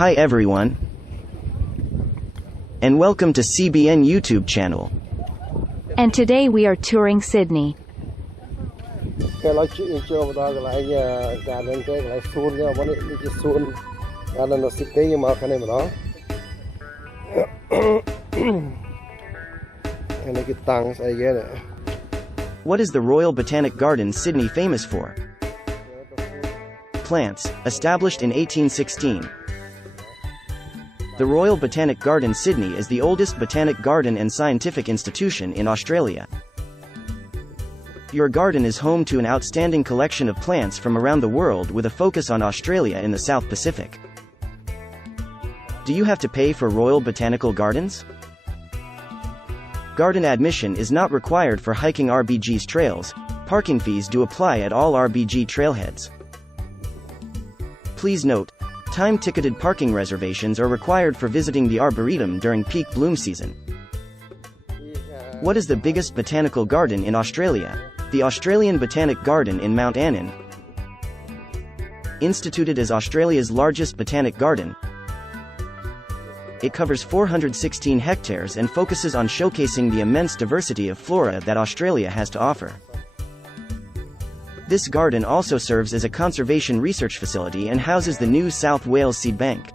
Hi everyone, and welcome to CBN YouTube channel. And today we are touring Sydney. What is the Royal Botanic Garden Sydney famous for? Plants, established in 1816. The Royal Botanic Garden Sydney is the oldest botanic garden and scientific institution in Australia. Your garden is home to an outstanding collection of plants from around the world with a focus on Australia in the South Pacific. Do you have to pay for Royal Botanical Gardens? Garden admission is not required for hiking RBG's trails. Parking fees do apply at all RBG trailheads. Please note, time-ticketed parking reservations are required for visiting the Arboretum during peak bloom season. What is the biggest botanical garden in Australia? The Australian Botanic Garden in Mount Annan. Instituted as Australia's largest botanic garden, it covers 416 hectares and focuses on showcasing the immense diversity of flora that Australia has to offer. This garden also serves as a conservation research facility and houses the New South Wales Seed Bank.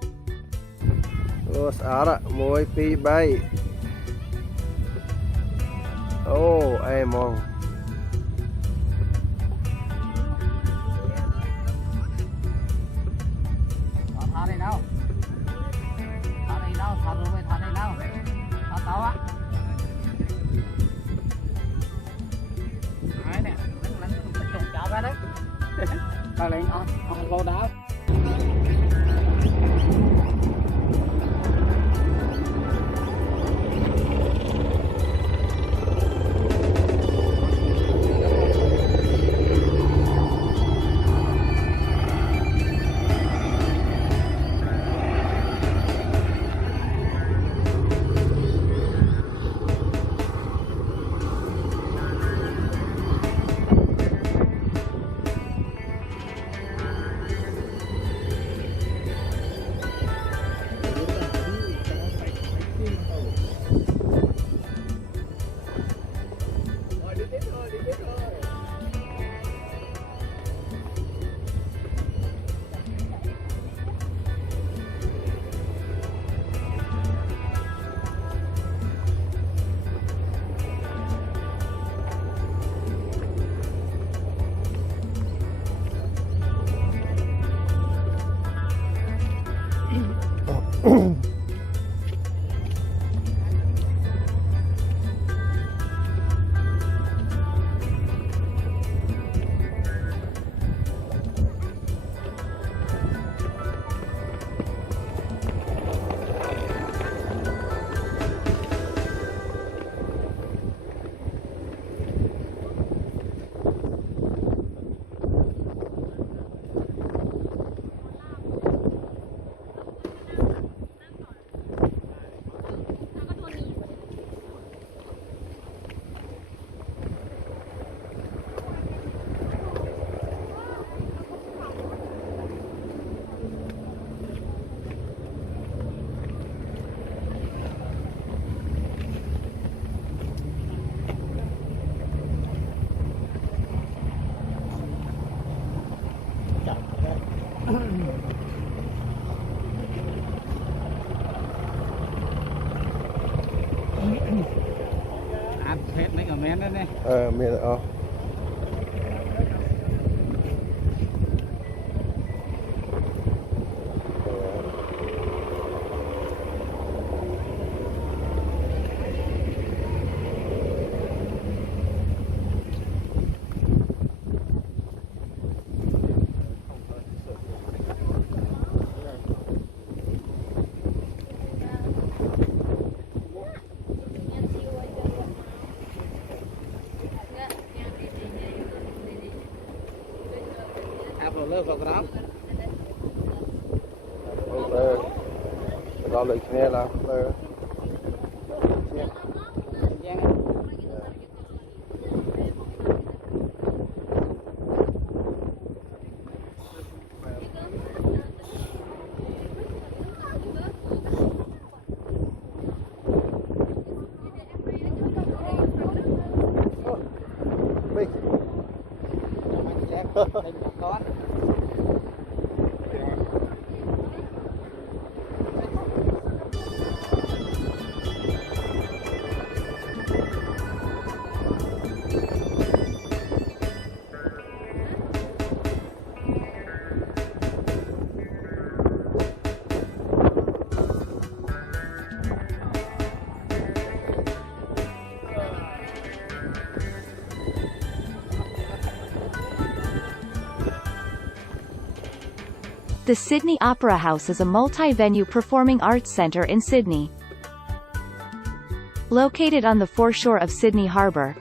The Sydney Opera House is a multi-venue performing arts centre in Sydney. Located on the foreshore of Sydney Harbour,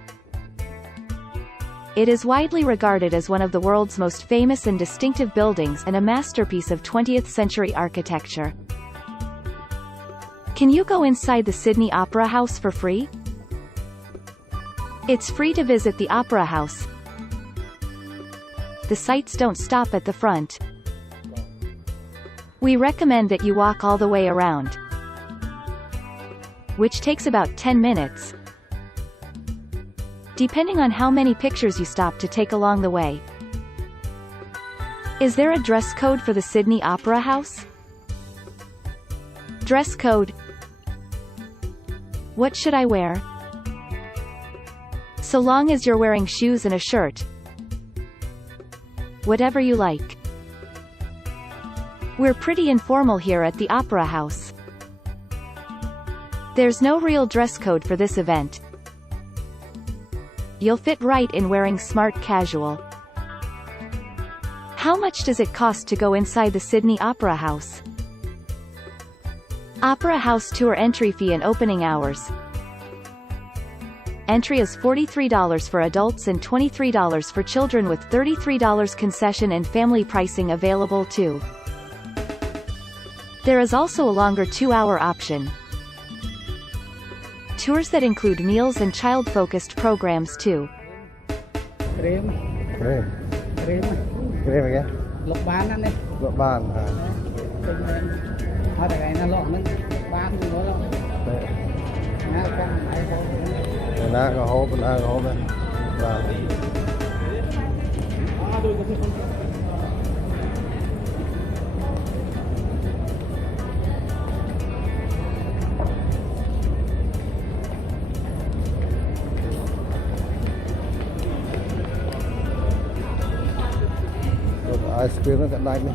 it is widely regarded as one of the world's most famous and distinctive buildings and a masterpiece of 20th-century architecture. Can you go inside the Sydney Opera House for free? It's free to visit the Opera House. The sights don't stop at the front. We recommend that you walk all the way around, which takes about 10 minutes, depending on how many pictures you stop to take along the way. Is there a dress code for the Sydney Opera House? Dress code. What should I wear? So long as you're wearing shoes and a shirt. Whatever you like. We're pretty informal here at the Opera House. There's no real dress code for this event. You'll fit right in wearing smart casual. How much does it cost to go inside the Sydney Opera House? Opera House tour entry fee and opening hours. Entry is $43 for adults and $23 for children, with $33 concession and family pricing available too. There is also a longer 2-hour option. Tours that include meals and child-focused programs too. Cream kìa. Lộc bán anh đi. Lộc bán à. Ở đây nó lộc nó bán nữa lộc. Nó có hộp đây. Và ice cream nó cận đánh này.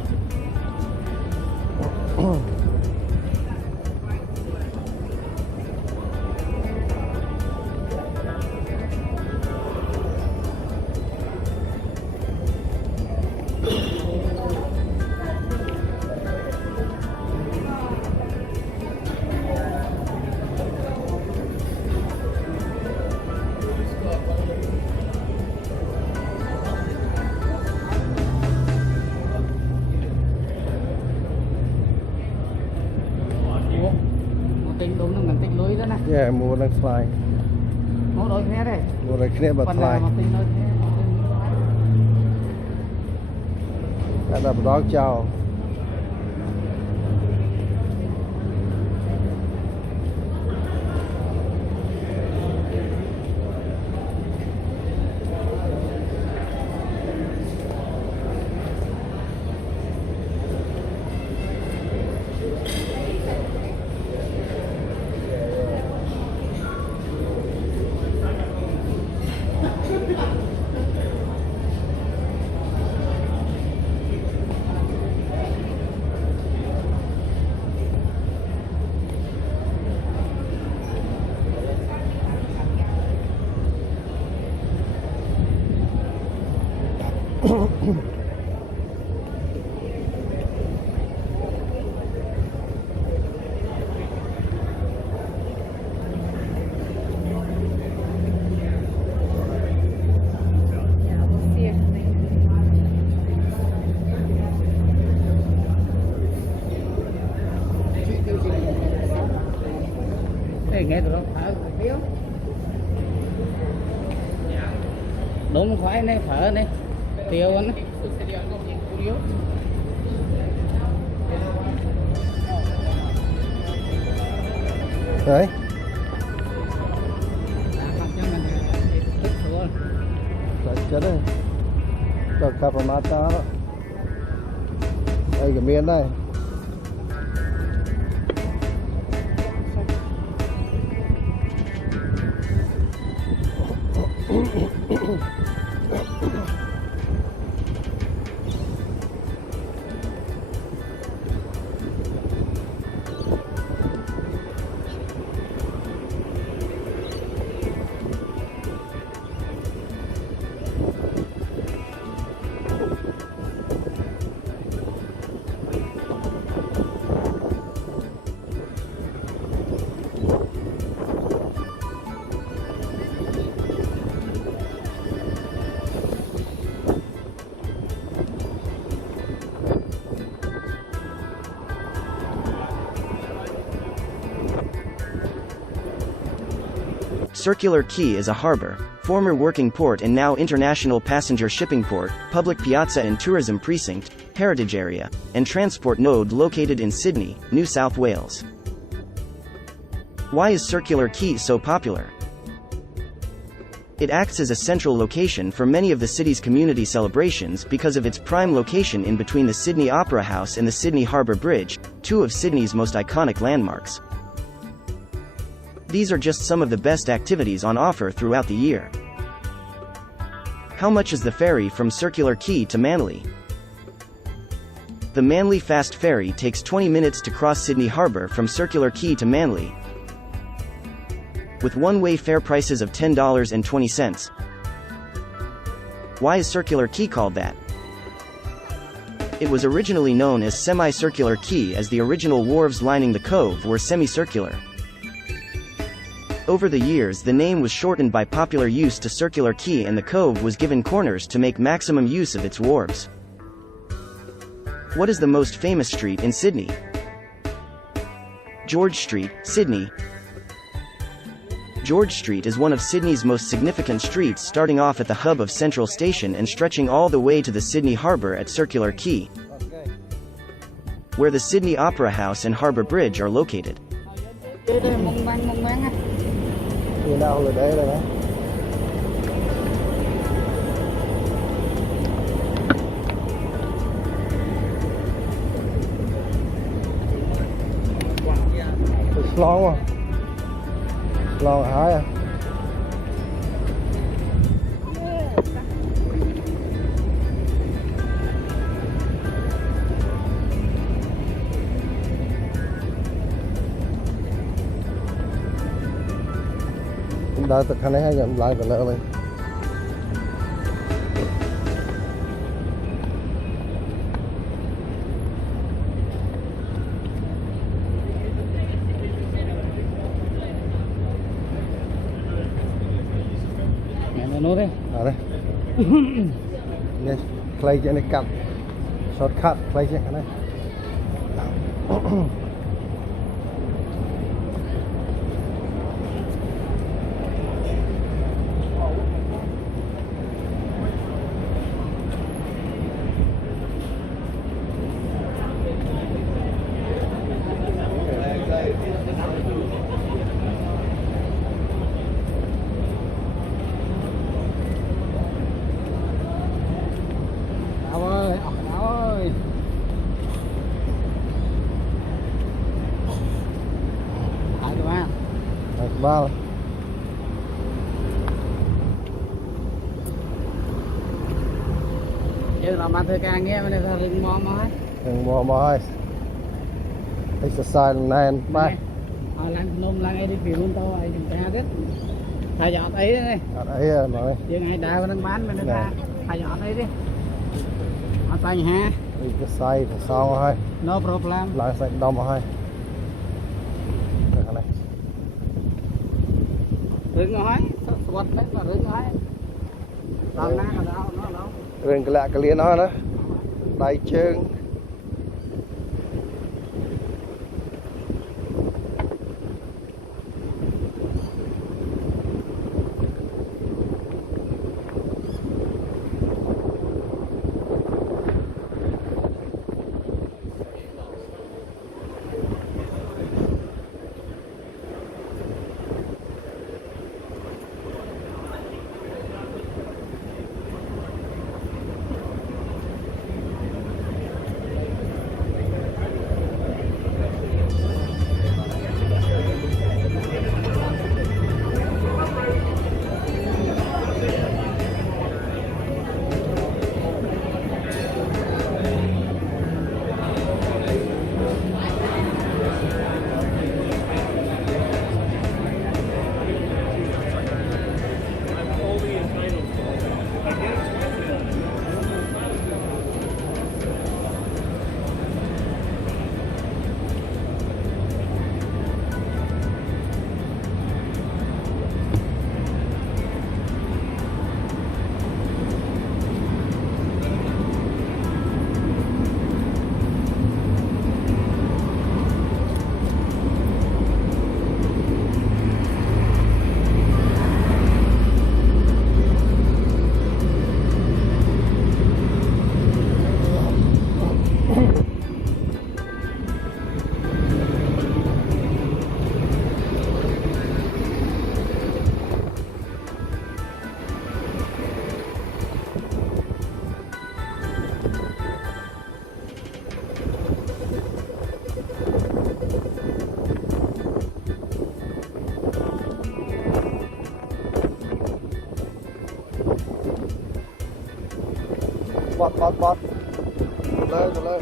Yeah, mua đang fly. Mua đôi kia đây. Mua đôi kia bật fly. Đã đập đó chào. Nghe tụi nó phở phiếu đúng khoái này phở này tiêu anh đấy chết đấy tập Cặp vào mát đó. Đây cái miếng đây. Circular Quay is a harbor, former working port and now international passenger shipping port, public piazza and tourism precinct, heritage area, and transport node located in Sydney, New South Wales. Why is Circular Quay so popular? It acts as a central location for many of the city's community celebrations because of its prime location in between the Sydney Opera House and the Sydney Harbour Bridge, two of Sydney's most iconic landmarks. These are just some of the best activities on offer throughout the year. How much is the ferry from Circular Quay to Manly? The Manly Fast Ferry takes 20 minutes to cross Sydney Harbour from Circular Quay to Manly, with one-way fare prices of $10.20. Why is Circular Quay called that? It was originally known as Semicircular Quay as the original wharves lining the cove were semicircular. Over the years the name was shortened by popular use to Circular Quay and the cove was given corners to make maximum use of its wharves. What is the most famous street in Sydney? George Street, Sydney. George Street is one of Sydney's most significant streets, starting off at the hub of Central Station and stretching all the way to the Sydney Harbour at Circular Quay, where the Sydney Opera House and Harbour Bridge are located. Slow à? Slow high à? Đợi từ khăn này hay nhận lại từ lỡ mình. Nó đấy. À đây. Đây, play trên này cắt. Shortcut play trên cái này. Vâng. Chứ làm ăn thời ca nghe mà này là rừng mò mò ấy. Rừng mò mò ấy. Exercise này bye. Lăng nôm lăng ấy đi phía luôn tao ấy chúng ta biết. Thầy dọn ấy đây. Ở đấy nói. Chứ ngày đào đang bán mình ta. Thầy dọn ấy đi. Ở tay ha. Exercise phải sao thôi. No problem. Lại sạch đông thôi. Rừng nói, quật đấy mà rừng nói. Tao ná ở đâu nó đâu. Rừng cái lạ cái liên nó đó. Tay chân. bọt lên lên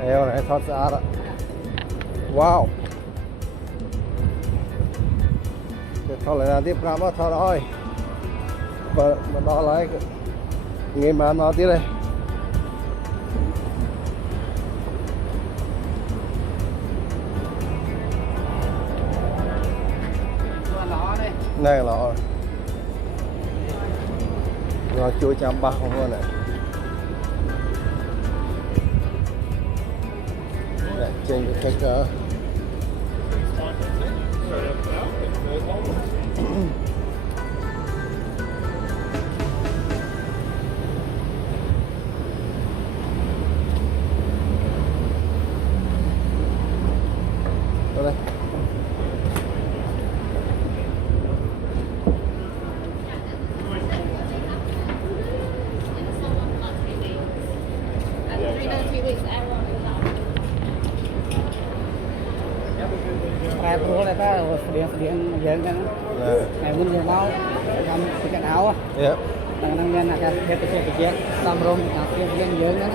eo này thoát ra đó. Wow. Cái thoát lại là tiếpram á thoát rồi. Mà đó lại nghe mà nó tiếp đây. Này lọ. Rồi chui chăm bạc không luôn này. Trên cái cờ đây Cái pro này ta điện dần cái ngày muốn dùng máu làm cái áo á, năng nhân là cái cái chiếc làm rôm cái điện dần đó.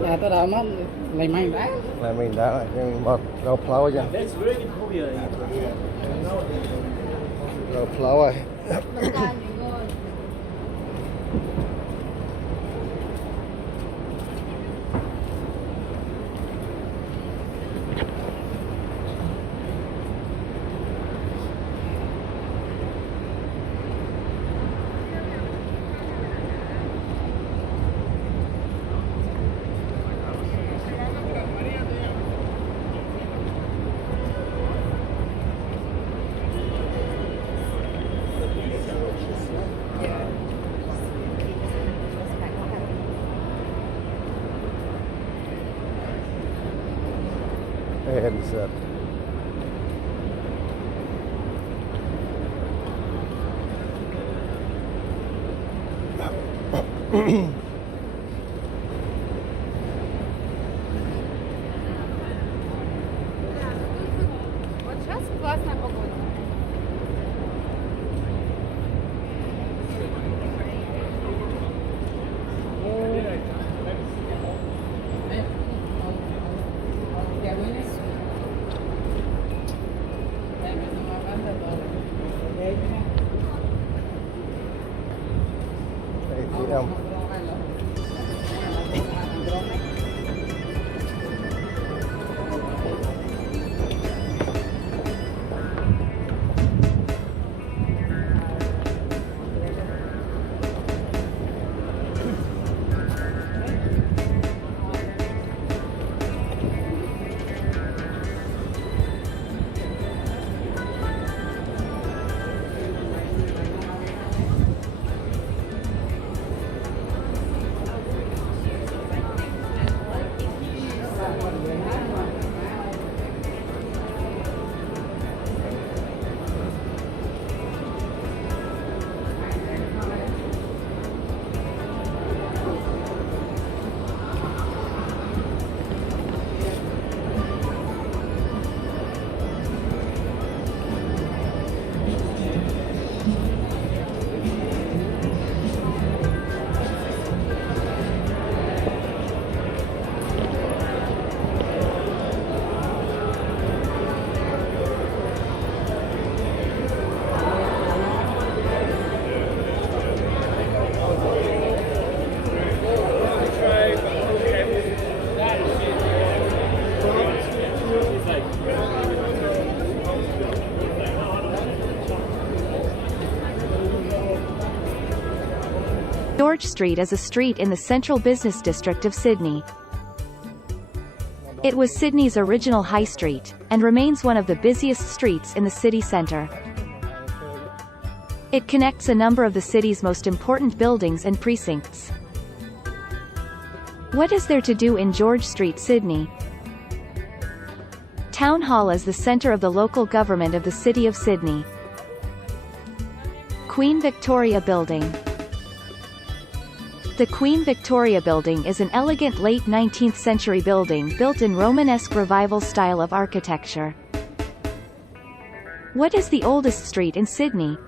Là tới đâu nó lấy mình đã. Là mình đã nhưng mà rau plau chứ. Rau plau rồi. And Вот сейчас классная погода. đây thì em George Street is a street in the central business district of Sydney. It was Sydney's original high street, and remains one of the busiest streets in the city centre. It connects a number of the city's most important buildings and precincts. What is there to do in George Street, Sydney? Town Hall is the centre of the local government of the City of Sydney. Queen Victoria Building. The Queen Victoria Building is an elegant late 19th century building built in Romanesque Revival style of architecture. What is the oldest street in Sydney?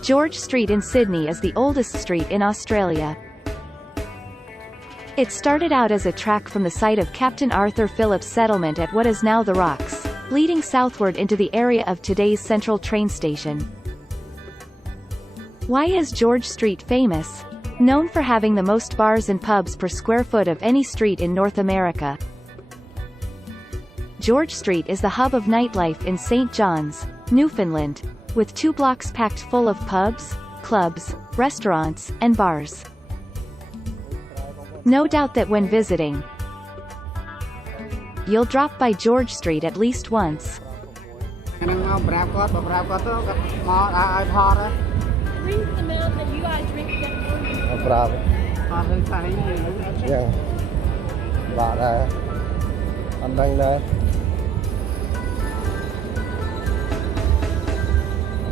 George Street in Sydney is the oldest street in Australia. It started out as a track from the site of Captain Arthur Phillip's settlement at what is now the Rocks, leading southward into the area of today's Central train station. Why is George Street famous? Known for having the most bars and pubs per square foot of any street in North America. George Street is the hub of nightlife in St. John's, Newfoundland, with 2 blocks packed full of pubs, clubs, restaurants, and bars. No doubt that when visiting, you'll drop by George Street at least once. Drink the milk that you guys drink that Bravo. Yeah. Bạn đây. Anh Đăng đây.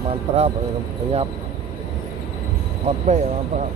Man bravo, penyap. Hot bay, man bravo.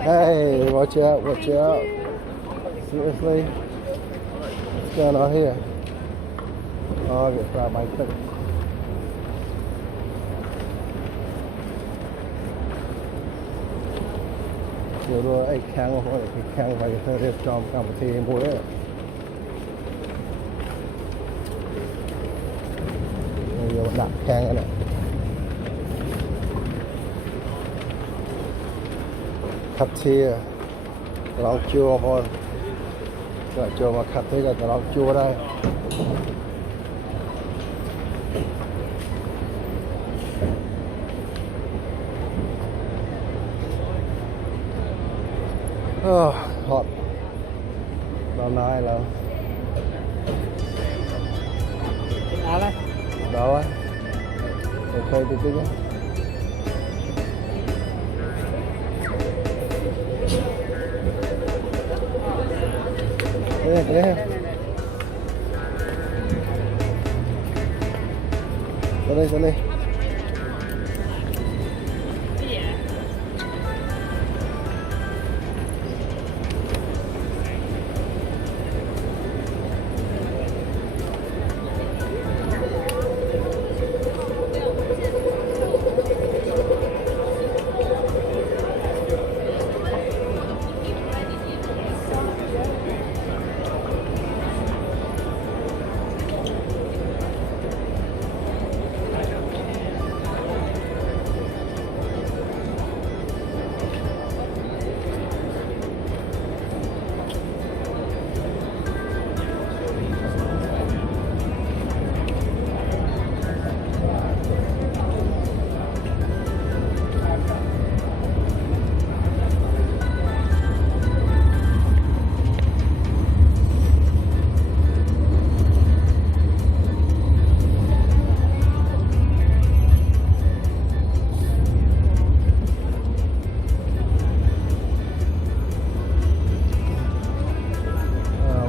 Hey, watch out, watch out. Seriously? What's going on here? Oh, I get fried by quick. Nhiều đôi ấy khang không phải khang phải cái thứ trong cả một thì mua đấy. Nhiều đặt khang cái này. Khát chia, lòng chua thôi. Rồi chua mà khát thế là lòng chua đây. Oh, hot. Đó này là. Đó đấy. Đó đấy. Để khơi tí tí nhé. Đây. Xuống đây.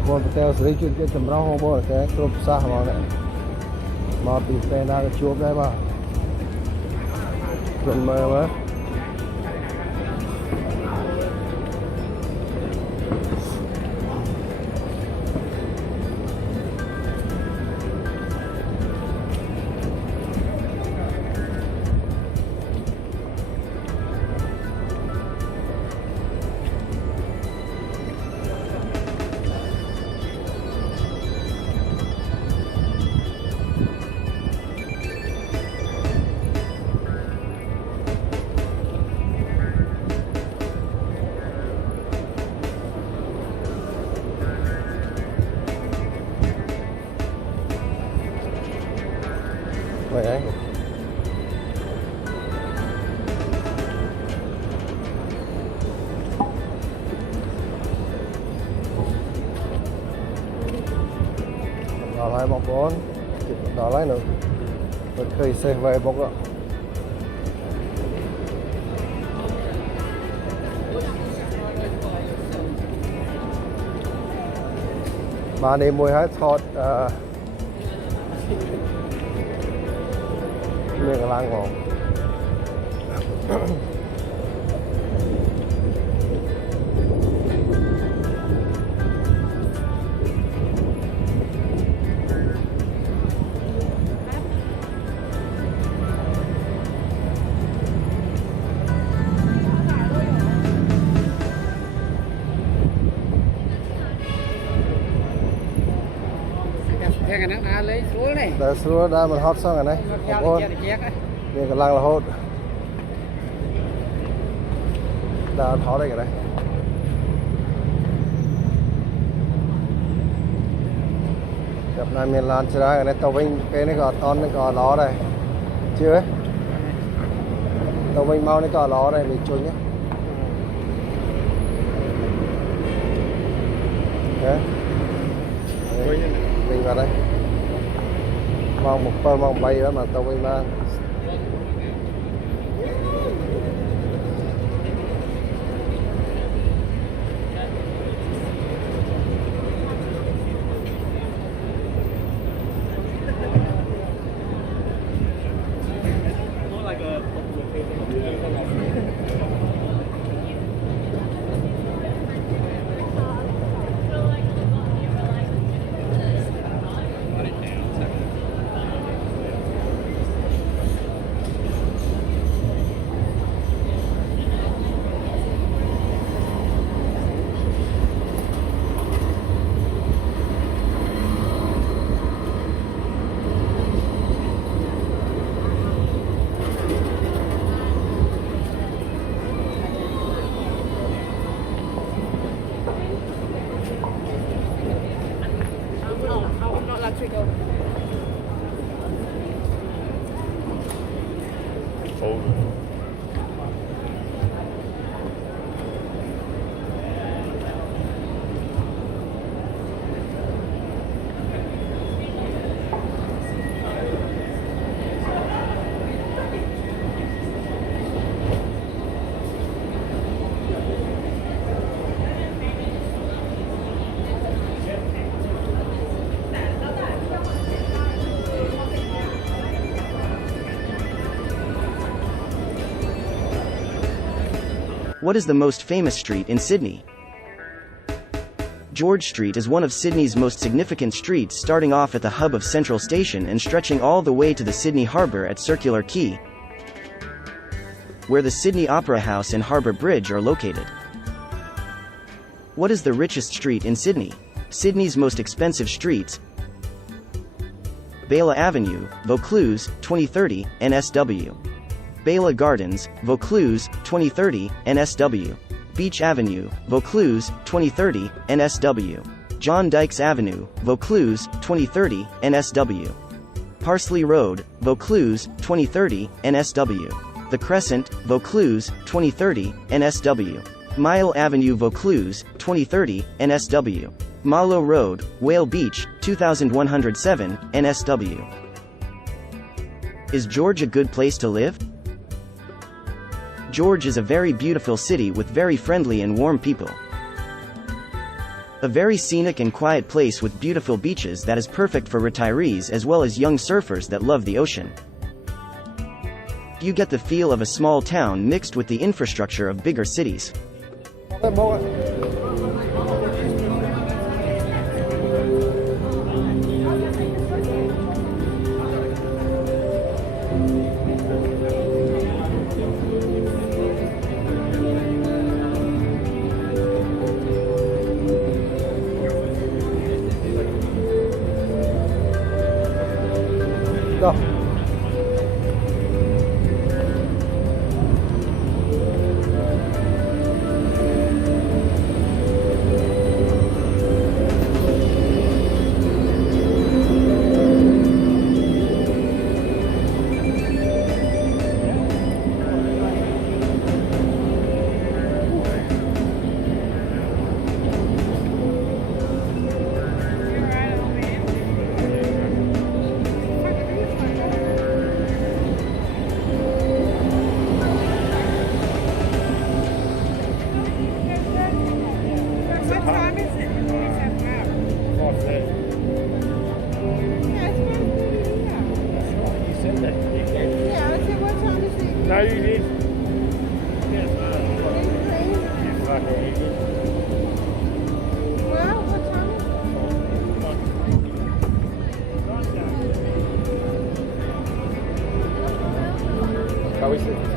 Buồn teo xử lý chuyện chuyện chấm rau không buồn cái cướp xa vào này mà bị phe na cái chuột đây mà chuyện mà vậy đấy. Đó lại bọc bốn, đó lại nữa, mình khơi xe về bọc ạ. Mà đi mùi hết thọt miệng lang ngon. cái nắng lấy xuống này. Để xuống đây mình hot xong rồi này. Miệng cái lang là hot. Đã tháo đây cái này. Gặp này miền Lan chưa ra cái này tàu vinh cái này có con này có ló đây. Chưa ấy. Tàu vinh mau này có ló đây mình chui nhé. Okay. Mình vào đây mong một pơ mong bay đó mà tàu bay mang What is the most famous street in Sydney? George Street is one of Sydney's most significant streets, starting off at the hub of Central Station and stretching all the way to the Sydney Harbour at Circular Quay, where the Sydney Opera House and Harbour Bridge are located. What is the richest street in Sydney? Sydney's most expensive streets: Bela Avenue, Vaucluse, 2030, NSW. Bela Gardens, Vaucluse, 2030, NSW. Beach Avenue, Vaucluse, 2030, NSW. John Dykes Avenue, Vaucluse, 2030, NSW. Parsley Road, Vaucluse, 2030, NSW. The Crescent, Vaucluse, 2030, NSW. Mile Avenue, Vaucluse, 2030, NSW. Malo Road, Whale Beach, 2107, NSW. Is George a good place to live? George is a very beautiful city with very friendly and warm people. A very scenic and quiet place with beautiful beaches that is perfect for retirees as well as young surfers that love the ocean. You get the feel of a small town mixed with the infrastructure of bigger cities. Go. What time is it? What's that? Yeah, it's good. Yeah. You said that. Yeah, I said, what time is it? No, you did. Yes, Three. you fucking idiot. Well, what time is it? How is it?